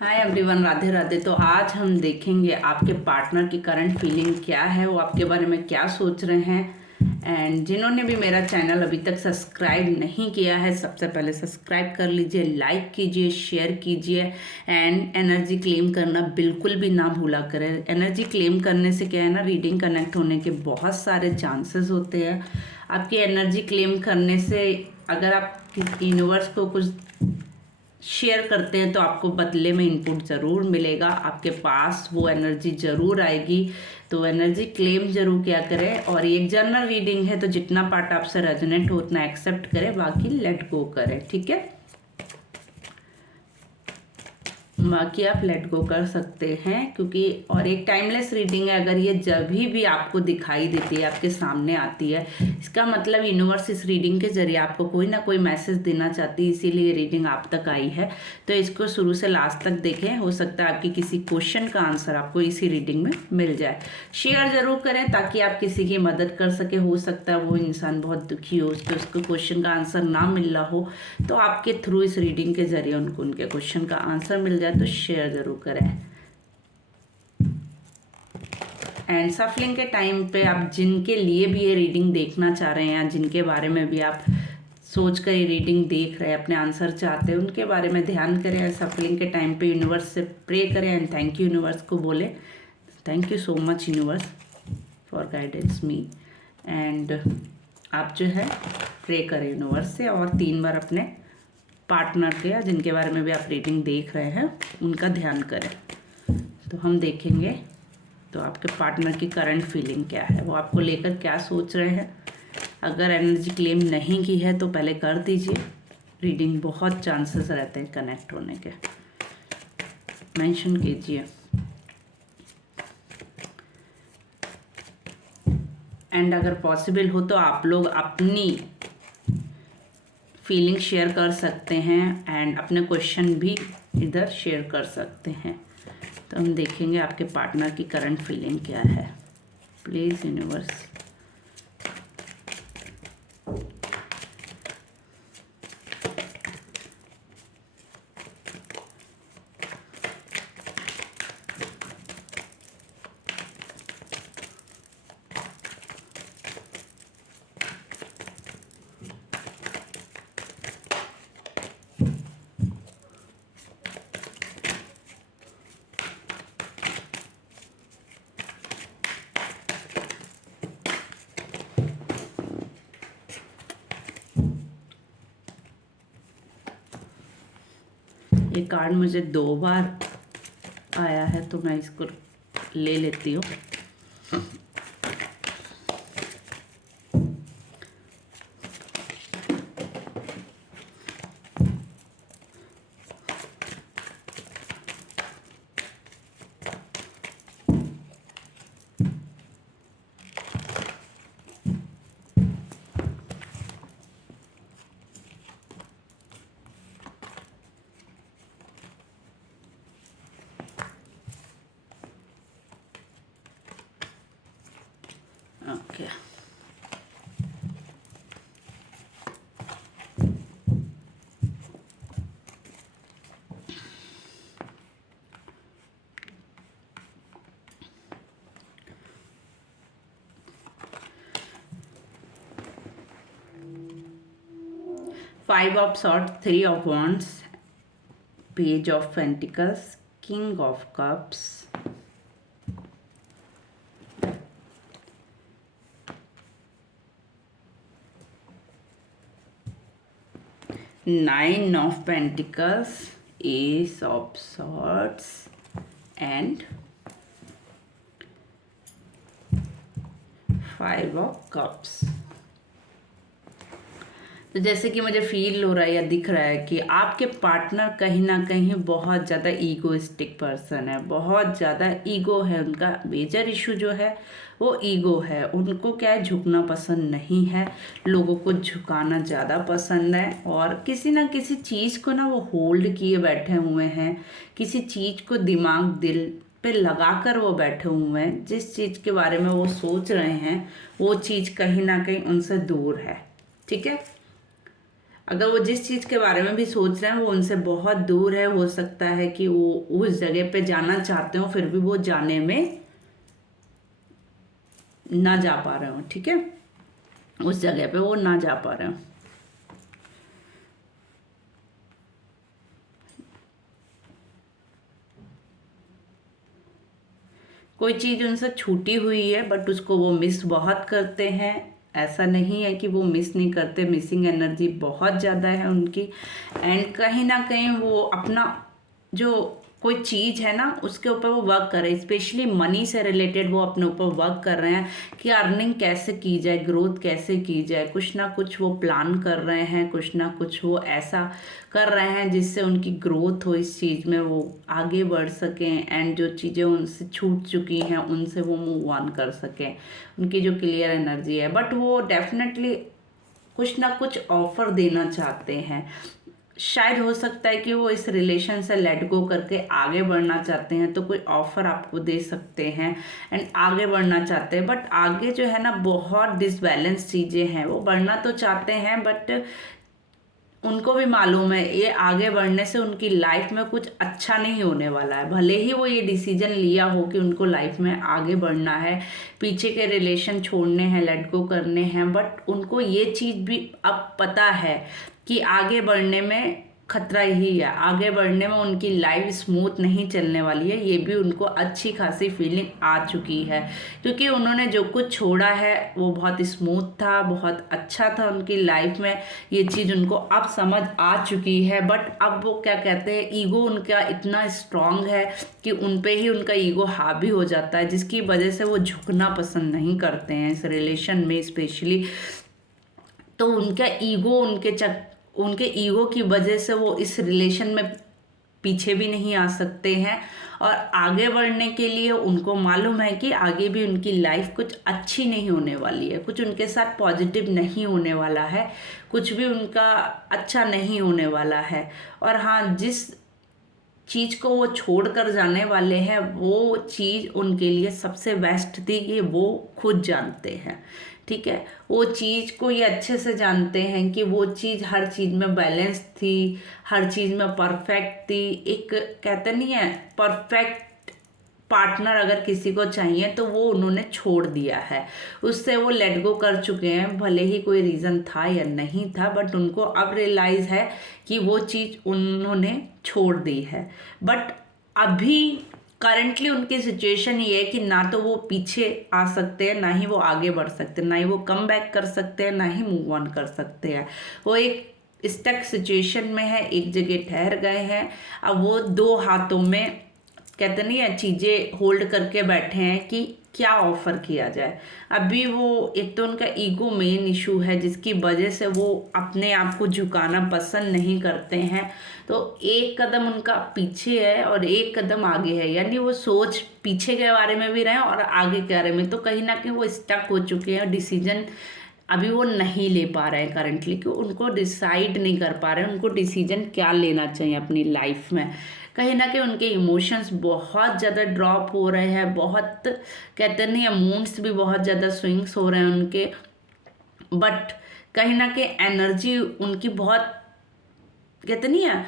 Hi everyone, Radhe Radhe. तो आज हम देखेंगे आपके पार्टनर की करंट फीलिंग क्या है, वो आपके बारे में क्या सोच रहे हैं। एंड जिन्होंने भी मेरा चैनल अभी तक सब्सक्राइब नहीं किया है, सबसे पहले सब्सक्राइब कर लीजिए, लाइक कीजिए, शेयर कीजिए। एंड एनर्जी क्लेम करना बिल्कुल भी ना भूला करें। एनर्जी क्लेम करने से क्या है ना, रीडिंग कनेक्ट होने के बहुत सारे चांसेस होते हैं। आपकी एनर्जी क्लेम करने से अगर आप यूनिवर्स को कुछ शेयर करते हैं तो आपको बदले में इनपुट ज़रूर मिलेगा, आपके पास वो एनर्जी ज़रूर आएगी। तो एनर्जी क्लेम ज़रूर क्या करें। और ये एक जनरल रीडिंग है, तो जितना पार्ट आपसे रेजोनेट हो उतना एक्सेप्ट करें, बाकी लेट गो करें। ठीक है, बाकी आप लेट गो कर सकते हैं, क्योंकि और एक टाइमलेस रीडिंग है। अगर ये जब भी आपको दिखाई देती है, आपके सामने आती है, इसका मतलब यूनिवर्स इस रीडिंग के जरिए आपको कोई ना कोई मैसेज देना चाहती है, इसीलिए रीडिंग आप तक आई है। तो इसको शुरू से लास्ट तक देखें, हो सकता है आपकी किसी क्वेश्चन का आंसर आपको इसी रीडिंग में मिल जाए। शेयर जरूर करें ताकि आप किसी की मदद कर सके। हो सकता है वो इंसान बहुत दुखी हो, उसको क्वेश्चन का आंसर ना मिल रहा हो, तो आपके थ्रू इस रीडिंग के जरिए उनको उनके क्वेश्चन का आंसर मिल जाए, तो शेयर जरूर करें। एंड सफलिंग के टाइम पे आप जिनके लिए भी ये रीडिंग देखना चाह रहे हैं, या जिनके बारे में भी आप सोच कर ये रीडिंग देख रहे हैं, अपने आंसर चाहते हैं, उनके बारे में ध्यान करें। सफलिंग के टाइम पे यूनिवर्स से प्रे करें एंड थैंक यू यूनिवर्स को बोले, thank you so much universe for guidance me. And आप जो है प्रे करें यूनिवर्स से, और 3 बार अपने पार्टनर के या जिनके बारे में भी आप रीडिंग देख रहे हैं उनका ध्यान करें। तो हम देखेंगे तो आपके पार्टनर की करंट फीलिंग क्या है, वो आपको लेकर क्या सोच रहे हैं। अगर एनर्जी क्लेम नहीं की है तो पहले कर दीजिए, रीडिंग बहुत चांसेस रहते हैं कनेक्ट होने के, मेंशन कीजिए। एंड अगर पॉसिबल हो तो आप लोग अपनी फीलिंग शेयर कर सकते हैं एंड अपने क्वेश्चन भी इधर शेयर कर सकते हैं। तो हम देखेंगे आपके पार्टनर की करंट फीलिंग क्या है। प्लीज़ यूनिवर्स, ये कार्ड मुझे 2 बार आया है तो मैं इसको ले लेती हूँ। Okay, five of swords, 3 of wands, page of pentacles, king of cups, nine of pentacles, S of swords and 5 of cups. तो जैसे कि मुझे फील हो रहा है या दिख रहा है कि आपके पार्टनर कहीं ना कहीं बहुत ज़्यादा ईगोइस्टिक पर्सन है, बहुत ज़्यादा ईगो है उनका। मेजर इशू जो है वो ईगो है। उनको क्या है, झुकना पसंद नहीं है, लोगों को झुकाना ज़्यादा पसंद है, और किसी ना किसी चीज़ को ना वो होल्ड किए बैठे हुए हैं, किसी चीज़ को दिमाग दिल पे लगाकर वो बैठे हुए हैं। जिस चीज़ के बारे में वो सोच रहे हैं वो चीज़ कहीं ना कहीं उनसे दूर है। ठीक है, अगर वो जिस चीज़ के बारे में भी सोच रहे हैं वो उनसे बहुत दूर है, हो सकता है कि वो उस जगह पे जाना चाहते हो फिर भी वो जाने में ना जा पा रहे हो, ठीक है, उस जगह पे वो ना जा पा रहे हो। कोई चीज़ उनसे छूटी हुई है बट उसको वो मिस बहुत करते हैं। ऐसा नहीं है कि वो मिस नहीं करते, मिसिंग एनर्जी बहुत ज़्यादा है उनकी। एंड कहीं ना कहीं वो अपना जो कोई चीज़ है ना उसके ऊपर वो वर्क कर रहे हैं, स्पेशली मनी से रिलेटेड वो अपने ऊपर वर्क कर रहे हैं कि अर्निंग कैसे की जाए, ग्रोथ कैसे की जाए। कुछ ना कुछ वो प्लान कर रहे हैं, कुछ ना कुछ वो ऐसा कर रहे हैं जिससे उनकी ग्रोथ हो, इस चीज़ में वो आगे बढ़ सकें एंड जो चीज़ें उनसे छूट चुकी हैं उनसे वो मूव ऑन कर सकें। उनकी जो क्लियर एनर्जी है, बट वो डेफिनेटली कुछ ना कुछ ऑफर देना चाहते हैं। शायद हो सकता है कि वो इस रिलेशन से लेट गो करके आगे बढ़ना चाहते हैं, तो कोई ऑफर आपको दे सकते हैं एंड आगे बढ़ना चाहते हैं। बट आगे जो है ना बहुत डिसबैलेंस चीज़ें हैं, वो बढ़ना तो चाहते हैं बट उनको भी मालूम है ये आगे बढ़ने से उनकी लाइफ में कुछ अच्छा नहीं होने वाला है। भले ही वो ये डिसीजन लिया हो कि उनको लाइफ में आगे बढ़ना है, पीछे के रिलेशन छोड़ने हैं, लेट गो करने हैं, बट उनको ये चीज़ भी अब पता है कि आगे बढ़ने में खतरा ही है, आगे बढ़ने में उनकी लाइफ स्मूथ नहीं चलने वाली है। ये भी उनको अच्छी खासी फीलिंग आ चुकी है क्योंकि उन्होंने जो कुछ छोड़ा है वो बहुत स्मूथ था, बहुत अच्छा था उनकी लाइफ में। ये चीज़ उनको अब समझ आ चुकी है। बट अब वो क्या कहते हैं, ईगो उनका इतना स्ट्रांग है कि उन पे ही उनका ईगो हावी हो जाता है, जिसकी वजह से वो झुकना पसंद नहीं करते हैं इस रिलेशन में स्पेशली। तो उनके ईगो की वजह से वो इस रिलेशन में पीछे भी नहीं आ सकते हैं और आगे बढ़ने के लिए उनको मालूम है कि आगे भी उनकी लाइफ कुछ अच्छी नहीं होने वाली है, कुछ उनके साथ पॉजिटिव नहीं होने वाला है, कुछ भी उनका अच्छा नहीं होने वाला है। और हाँ, जिस चीज़ को वो छोड़ कर जाने वाले हैं वो चीज़ उनके लिए सबसे बेस्ट थी, ये वो खुद जानते हैं, ठीक है। वो चीज़ को ये अच्छे से जानते हैं कि वो चीज़ हर चीज़ में बैलेंस थी, हर चीज़ में परफेक्ट थी। एक कहते नहीं है परफेक्ट पार्टनर अगर किसी को चाहिए तो वो उन्होंने छोड़ दिया है, उससे वो लेट गो कर चुके हैं। भले ही कोई रीज़न था या नहीं था बट उनको अब रियलाइज़ है कि वो चीज़ उन्होंने छोड़ दी है। बट अभी करंटली उनकी सिचुएशन ये है कि ना तो वो पीछे आ सकते हैं, ना ही वो आगे बढ़ सकते हैं, ना ही वो कम बैक कर सकते हैं, ना ही मूव ऑन कर सकते हैं। वो एक स्टक सिचुएशन में है, एक जगह ठहर गए हैं। अब वो दो हाथों में कहते नहीं है चीज़ें होल्ड करके बैठे हैं कि क्या ऑफर किया जाए। अभी वो एक तो उनका ईगो मेन इशू है जिसकी वजह से वो अपने आप को झुकाना पसंद नहीं करते हैं। तो एक कदम उनका पीछे है और एक कदम आगे है, यानी वो सोच पीछे के बारे में भी रहे हैं और आगे के बारे में। तो कहीं ना कहीं वो स्टक हो चुके हैं, डिसीजन अभी वो नहीं ले पा रहे हैं करंटली, कि उनको डिसाइड नहीं कर पा रहे हैं उनको डिसीजन क्या लेना चाहिए अपनी लाइफ में। कहीं ना कहीं उनके इमोशंस बहुत ज़्यादा ड्रॉप हो रहे हैं, बहुत कहते नहीं है मूड्स भी बहुत ज़्यादा स्विंग्स हो रहे हैं उनके। बट कहीं ना कहीं एनर्जी उनकी बहुत कहते नहीं है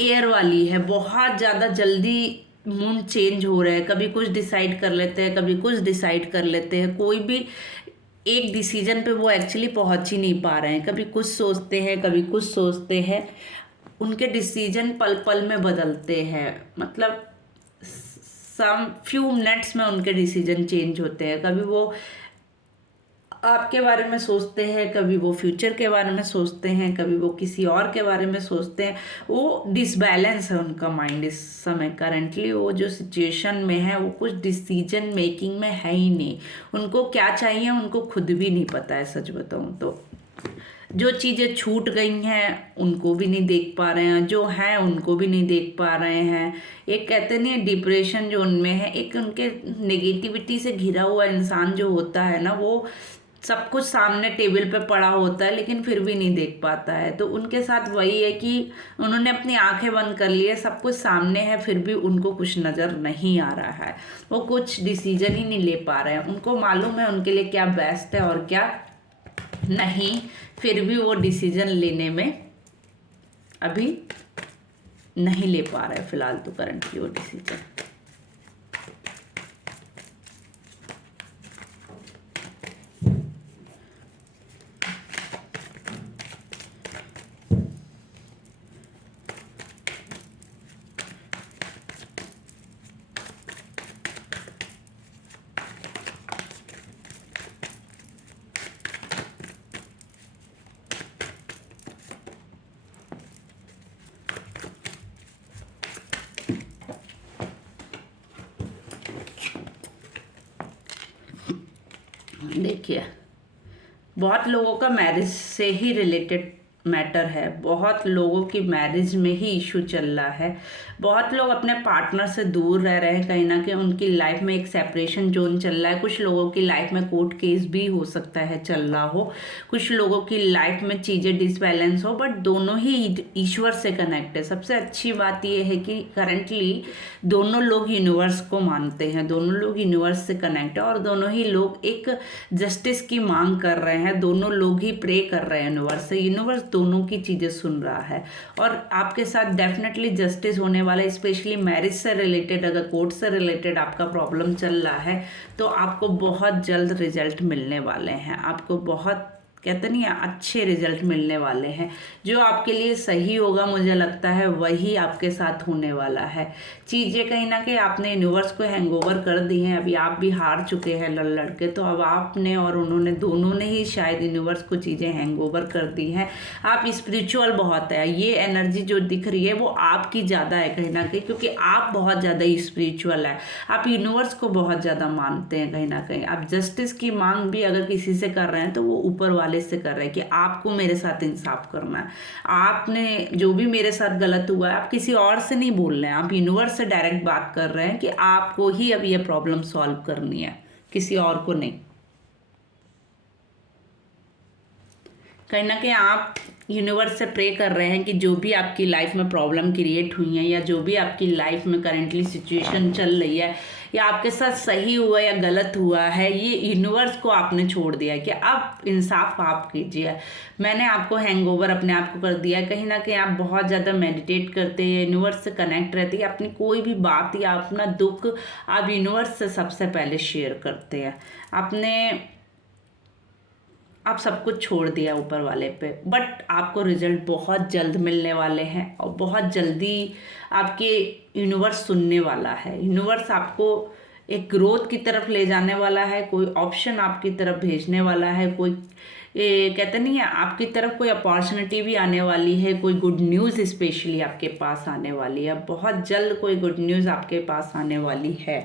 एयर वाली है, बहुत ज़्यादा जल्दी मूड चेंज हो रहा है। कभी कुछ डिसाइड कर लेते हैं, कभी कुछ डिसाइड कर लेते हैं, कोई भी एक डिसीजन पे वो एक्चुअली पहुंच ही नहीं पा रहे हैं। कभी कुछ सोचते हैं, कभी कुछ सोचते हैं, उनके डिसीजन पल पल में बदलते हैं। मतलब सम फ्यू मिनट्स में उनके डिसीजन चेंज होते हैं। कभी वो आपके बारे में सोचते हैं, कभी वो फ्यूचर के बारे में सोचते हैं, कभी वो किसी और के बारे में सोचते हैं। वो डिसबैलेंस है उनका माइंड इस समय। करंटली वो जो सिचुएशन में है वो कुछ डिसीजन मेकिंग में है ही नहीं। उनको क्या चाहिए उनको खुद भी नहीं पता है, सच बताऊं तो। जो चीज़ें छूट गई हैं उनको भी नहीं देख पा रहे हैं, जो हैं उनको भी नहीं देख पा रहे हैं। एक कहते नहीं डिप्रेशन जो उनमें है, एक उनके नेगेटिविटी से घिरा हुआ इंसान जो होता है ना, वो सब कुछ सामने टेबल पे पड़ा होता है लेकिन फिर भी नहीं देख पाता है। तो उनके साथ वही है कि उन्होंने अपनी आंखें बंद कर ली है, सब कुछ सामने है फिर भी उनको कुछ नज़र नहीं आ रहा है। वो कुछ डिसीजन ही नहीं ले पा रहे हैं। उनको मालूम है उनके लिए क्या बेस्ट है और क्या नहीं, फिर भी वो डिसीजन लेने में अभी नहीं ले पा रहे फिलहाल तो करंटली वो डिसीजन। देखिए, बहुत लोगों का मैरिज से ही रिलेटेड मैटर है, बहुत लोगों की मैरिज में ही इशू चल रहा है, बहुत लोग अपने पार्टनर से दूर रह रहे हैं, कहीं ना कहीं उनकी लाइफ में एक सेपरेशन जोन चल रहा है। कुछ लोगों की लाइफ में कोर्ट केस भी हो सकता है चल रहा हो, कुछ लोगों की लाइफ में चीज़ें डिसबैलेंस हो, बट दोनों ही ईश्वर से कनेक्ट है। सबसे अच्छी बात यह है कि करंटली दोनों लोग यूनिवर्स को मानते हैं, दोनों लोग यूनिवर्स से कनेक्ट है और दोनों ही लोग एक जस्टिस की मांग कर रहे हैं, दोनों लोग ही प्रे कर रहे हैं यूनिवर्स से। यूनिवर्स दोनों की चीज़ें सुन रहा है और आपके साथ डेफिनेटली जस्टिस होने वाला है। स्पेशली मैरिज से रिलेटेड, अगर कोर्ट से रिलेटेड आपका प्रॉब्लम चल रहा है तो आपको बहुत जल्द रिजल्ट मिलने वाले हैं, आपको बहुत कहते नहीं अच्छे रिजल्ट मिलने वाले हैं। जो आपके लिए सही होगा मुझे लगता है वही आपके साथ होने वाला है। चीज़ें कहीं ना कहीं आपने यूनिवर्स को हैंगओवर कर दी हैं, अभी आप भी हार चुके हैं लड़ लड़ के, तो अब आपने और उन्होंने दोनों ने ही शायद यूनिवर्स को चीज़ें हैंगओवर कर दी हैं। आप स्पिरिचुअल बहुत है, ये एनर्जी जो दिख रही है वो आपकी ज़्यादा है कहीं ना कहीं, क्योंकि आप बहुत ज़्यादा स्पिरिचुअल है, आप यूनिवर्स को बहुत ज़्यादा मानते हैं कहीं ना कहीं। आप जस्टिस की मांग भी अगर किसी से कर रहे हैं तो वो ऊपर वाले से कर रहे हैं कि आपको मेरे साथ इंसाफ करना है, आपने जो भी मेरे साथ गलत हुआ है, आप किसी और से नहीं बोल रहे हैं, आप यूनिवर्स से डायरेक्ट बात कर रहे हैं कि आपको ही अब ये प्रॉब्लम सॉल्व करनी है, किसी और को नहीं। कहीं ना कहीं आप यूनिवर्स से प्रे कर रहे हैं कि जो भी आपकी लाइफ में प्रॉब्लम क्रिएट हुई है या जो भी आपकी लाइफ में करेंटली सिचुएशन चल रही है या आपके साथ सही हुआ या गलत हुआ है, ये यूनिवर्स को आपने छोड़ दिया है कि अब इंसाफ आप कीजिए। मैंने आपको हैंगओवर अपने आप को कर दिया है। कहीं ना कहीं आप बहुत ज़्यादा मेडिटेट करते हैं, यूनिवर्स से कनेक्ट रहते हैं, अपनी कोई भी बात या अपना दुख आप यूनिवर्स से सबसे पहले शेयर करते हैं। आप सब कुछ छोड़ दिया ऊपर वाले पे, बट आपको रिजल्ट बहुत जल्द मिलने वाले हैं और बहुत जल्दी आपके यूनिवर्स सुनने वाला है। यूनिवर्स आपको एक ग्रोथ की तरफ ले जाने वाला है, कोई ऑप्शन आपकी तरफ भेजने वाला है, कोई कहते नहीं है आपकी तरफ कोई अपॉर्चुनिटी भी आने वाली है, कोई गुड न्यूज़ स्पेशली आपके पास आने वाली है। बहुत जल्द कोई गुड न्यूज़ आपके पास आने वाली है।